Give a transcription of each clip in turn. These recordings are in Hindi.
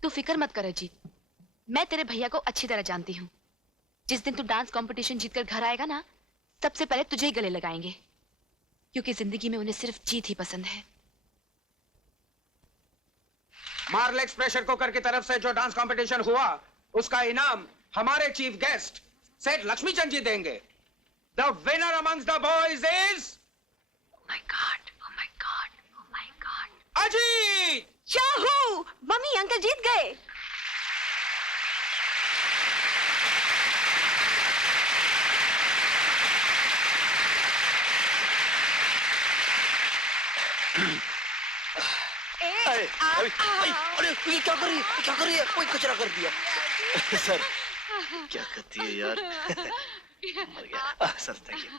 तू फिक्र मत कर अजीत, मैं तेरे भैया को अच्छी तरह जानती हूँ। जिस दिन तू डांस कंपटीशन जीतकर घर आएगा ना, सबसे पहले तुझे ही गले लगाएंगे, क्योंकि जिंदगी में उन्हें सिर्फ जीत ही पसंद है। मार्लेक्स प्रेशर कुकर की तरफ से जो डांस कंपटीशन हुआ, उसका इनाम हमारे चीफ गेस्ट सेठ लक्ष्मीचंद जी देंगे। The winner amongst the boys is my god, oh my god, oh my god, Ajit. Yahoo! Mummy, uncle जीत गए। अरे ये क्या कर रही है? क्या कर रही है? कोई कचरा कर दिया। सर क्या करती है यार? मर गया। Sir thank you.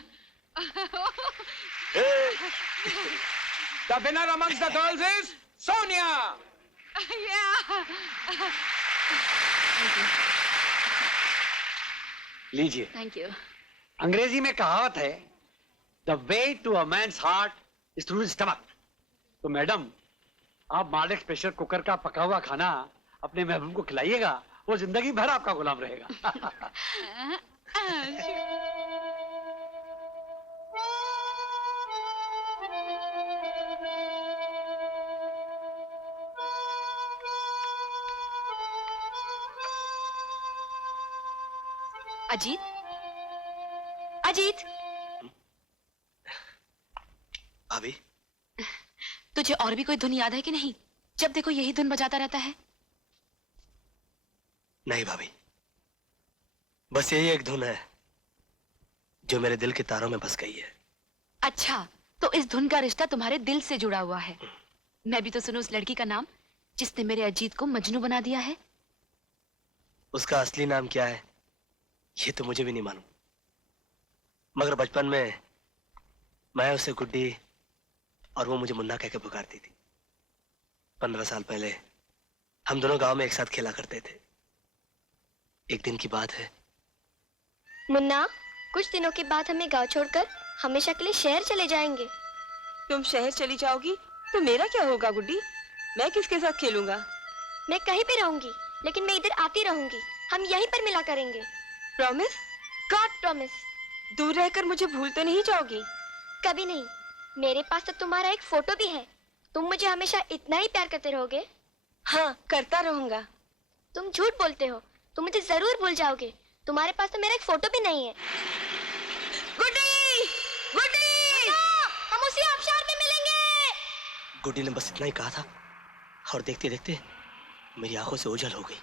The winner amongst the girls is Sonia. लीजिए। Thank you. अंग्रेजी में कहावत है, the way to a man's heart is through his stomach. तो मैडम, आप मार्लेक्स प्रेशर कुकर का पका हुआ खाना अपने महबूब को खिलाइएगा, वो जिंदगी भर आपका गुलाम रहेगा। अजीत, अजीत, भाभी, तुझे और भी कोई धुन याद है कि नहीं? जब देखो यही धुन बजाता रहता है। नहीं भाभी, बस यही एक धुन है जो मेरे दिल के तारों में बस गई है। अच्छा, तो इस धुन का रिश्ता तुम्हारे दिल से जुड़ा हुआ है। मैं भी तो सुनूं उस लड़की का नाम जिसने मेरे अजीत को मजनू बना दिया है। उसका असली नाम क्या है ये तो मुझे भी नहीं मालूम, मगर बचपन में मैं उसे गुड्डी और वो मुझे मुन्ना कह के पुकारती थी। 15 साल पहले हम दोनों गांव में एक साथ खेला करते थे। एक दिन की बात है। मुन्ना, कुछ दिनों के बाद हमें गांव छोड़कर हमेशा के लिए शहर चले जाएंगे। तुम शहर चली जाओगी तो मेरा क्या होगा गुड्डी? मैं किसके साथ खेलूंगा? मैं कहीं भी रहूंगी, लेकिन मैं इधर आती रहूंगी। हम यहीं पर मिला करेंगे। प्रॉमिस? God promise. दूर रहकर मुझे भूल तो नहीं जाओगी? कभी नहीं। मेरे पास तो तुम्हारा एक फोटो भी है। तुम मुझे हमेशा इतना ही प्यार करते रहोगे? हाँ, करता रहूंगा। तुम झूठ बोलते हो। तुम मुझे जरूर भूल जाओगे। तुम्हारे पास तो मेरा एक फोटो भी नहीं है। गुड्डी! गुड्डी! हम उसी आबशार में मिलेंगे। गुड्डी ने बस इतना ही कहा था और देखते देखते मेरी आंखों से ओझल हो गई।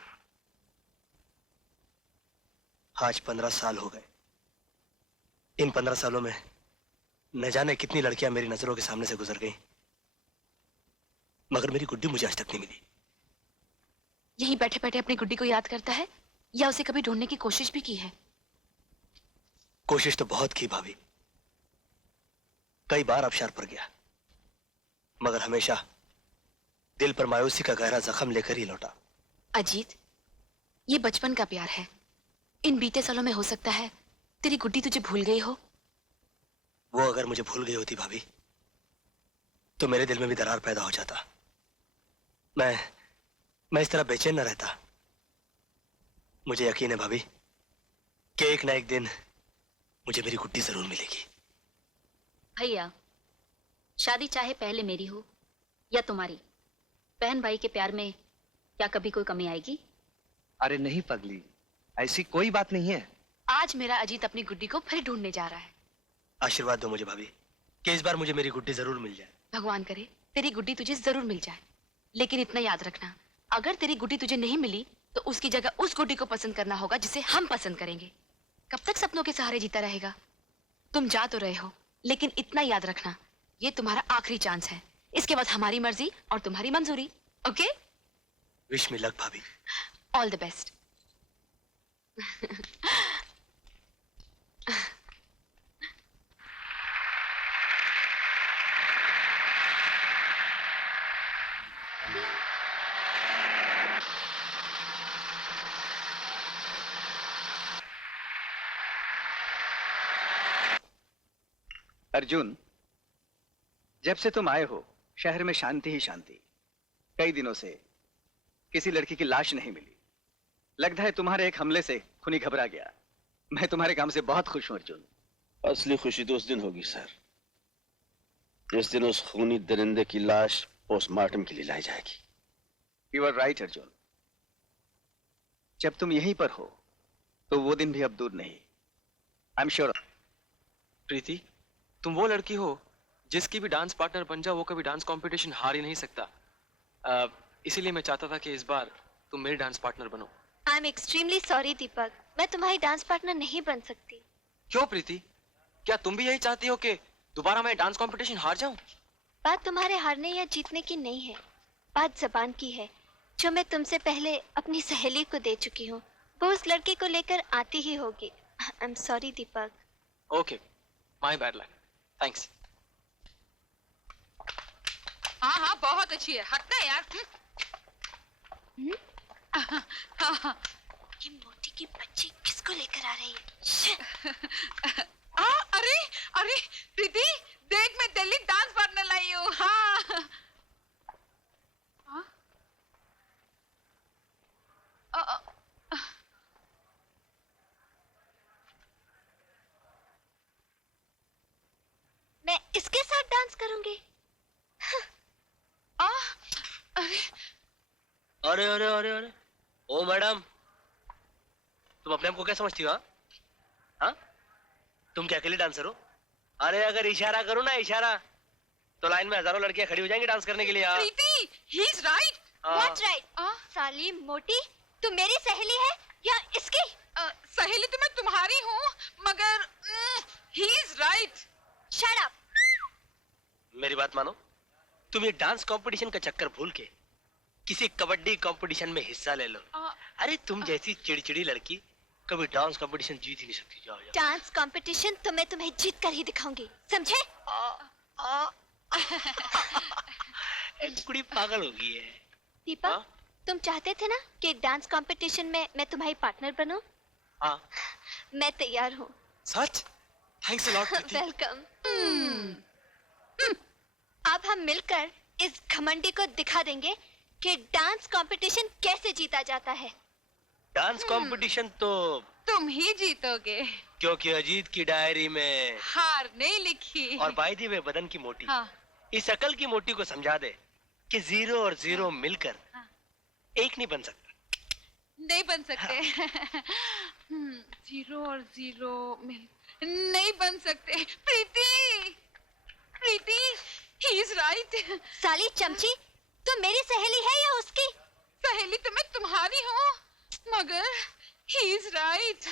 आज 15 साल हो गए। इन 15 सालों में न जाने कितनी लड़कियां मेरी नजरों के सामने से गुजर गईं, मगर मेरी गुड्डी मुझे आज तक नहीं मिली। यहीं बैठे बैठे अपनी गुड्डी को याद करता है या उसे कभी ढूंढने की कोशिश भी की है? कोशिश तो बहुत की भाभी, कई बार आबशार पर गया, मगर हमेशा दिल पर मायूसी का गहरा जख्म लेकर ही लौटा। अजीत, ये बचपन का प्यार है। इन बीते सालों में हो सकता है तेरी गुड्डी तुझे भूल गई हो। वो अगर मुझे भूल गई होती भाभी, तो मेरे दिल में भी दरार पैदा हो जाता। मैं इस तरह बेचैन न रहता। मुझे यकीन है भाभी कि एक ना एक दिन मुझे मेरी गुड्डी जरूर मिलेगी। भैया, शादी चाहे पहले मेरी हो या तुम्हारी, बहन भाई के प्यार में क्या कभी कोई कमी आएगी? अरे नहीं पगली, ऐसी कोई बात नहीं है। आज मेरा अजीत अपनी गुड्डी को फिर ढूंढने जा रहा है। आशीर्वाद दो मुझे भाभी कि इस बार मुझे मेरी गुड्डी जरूर मिल जाए। भगवान करे तेरी गुड्डी तुझे जरूर मिल जाए, लेकिन इतना याद रखना, अगर तेरी गुड्डी तुझे नहीं मिली तो उसकी जगह उस गुड्डी को पसंद करना होगा जिसे हम पसंद करेंगे। कब तक सपनों के सहारे जीता रहेगा? तुम जा तो रहे हो, लेकिन इतना याद रखना, ये तुम्हारा आखिरी चांस है। इसके बाद हमारी मर्जी और तुम्हारी मंजूरी। Okay? Wish me luck bhabhi. All the best. Arjun, जब से तुम आए हो शहर में शांति ही शांति। कई दिनों से किसी लड़की की लाश नहीं मिली। लगता है तुम्हारे एक हमले से खूनी घबरा गया। मैं तुम्हारे काम से बहुत खुश हूं अर्जुन। असली खुशी तो उस दिन होगी सर, जिस दिन उस खूनी दरिंदे की लाश पोस्टमार्टम के लिए लाई जाएगी। You are right Arjun. जब तुम यहीं पर हो तो वो दिन भी अब दूर नहीं। I am sure. प्रीति, तुम वो लड़की हो जिसकी भी डांस पार्टनर बन जाओ वो कभी डांस कंपटीशन हार ही नहीं सकता। इसीलिए मैं चाहता था कि इस बार तुम मेरी डांस पार्टनर बनो। आई एम एक्सट्रीमली सॉरी दीपक, मैं तुम्हारी डांस पार्टनर नहीं बन सकती। क्यों प्रीति, क्या तुम भी यही चाहती हो कि दोबारा मैं डांस कंपटीशन हार जाऊं? बात तुम्हारे हारने या जीतने की नहीं है, बात जबान की है, जो मैं तुमसे पहले अपनी सहेली को दे चुकी हूँ। वो उस लड़के को लेकर आती ही होगी। I am sorry Deepak. Okay, my bad luck, thanks. हाँ हाँ बहुत अच्छी है, हटना यार। ये मोटी की बच्ची किसको लेकर आ रही है? अरे अरे प्रीति, देख मैं दिल्ली डांस पार्टनर लाई हूँ। हाँ हाँ? मैं इसके साथ डांस करूंगी। अरे अरे अरे अरे, ओ मैडम, तुम अपने आप को क्या समझती हो? हाँ, तुम क्या अकेले डांसर हो? अरे अगर इशारा करो ना इशारा, तो लाइन में हजारों लड़कियां खड़ी हो जाएंगी डांस करने के लिए। यार Preeti, he is right. What's right? साली मोटी, तू मेरी सहेली है या इसकी? सहेली तो मैं तुम्हारी हूँ, मगर ही इज राइट। Shut up. मेरी बात मानो, तुम ये डांस कंपटीशन का चक्कर भूल के किसी कबड्डी कंपटीशन में हिस्सा ले लो। अरे तुम जैसी चिड़चिड़ी लड़की कभी डांस कंपटीशन जीत ही नहीं सकती। जाओ जाओ। डांस कंपटीशन तो मैं तुम्हें जीत कर ही दिखाऊंगी, समझे? एक कुड़ी पागल हो गई है। दीपक, तुम चाहते थे ना कि डांस कंपटीशन में मैं तुम्हारी पार्टनर बनूं? हाँ। मैं तैयार हूँ। सच? Thanks a lot Preeti. Welcome. अब हम मिलकर इस घमंडी को दिखा देंगे कि डांस कंपटीशन कैसे जीता जाता है। डांस कंपटीशन तो तुम ही जीतोगे, क्योंकि अजीत की डायरी में हार नहीं लिखी। और बायदी में बदन की मोटी। हाँ। इस अकल की मोटी को समझा दे कि 0 और 0 मिलकर एक नहीं बन सकता। नहीं बन सकते। 0 और 0 मिल नहीं बन सकते। प्रीति, प्रीति, ही इज राइट। साली चमची, तुम मेरी सहेली है या उसकी? सहेली तो मैं तुम्हारी हूँ, मगर ही इज राइट।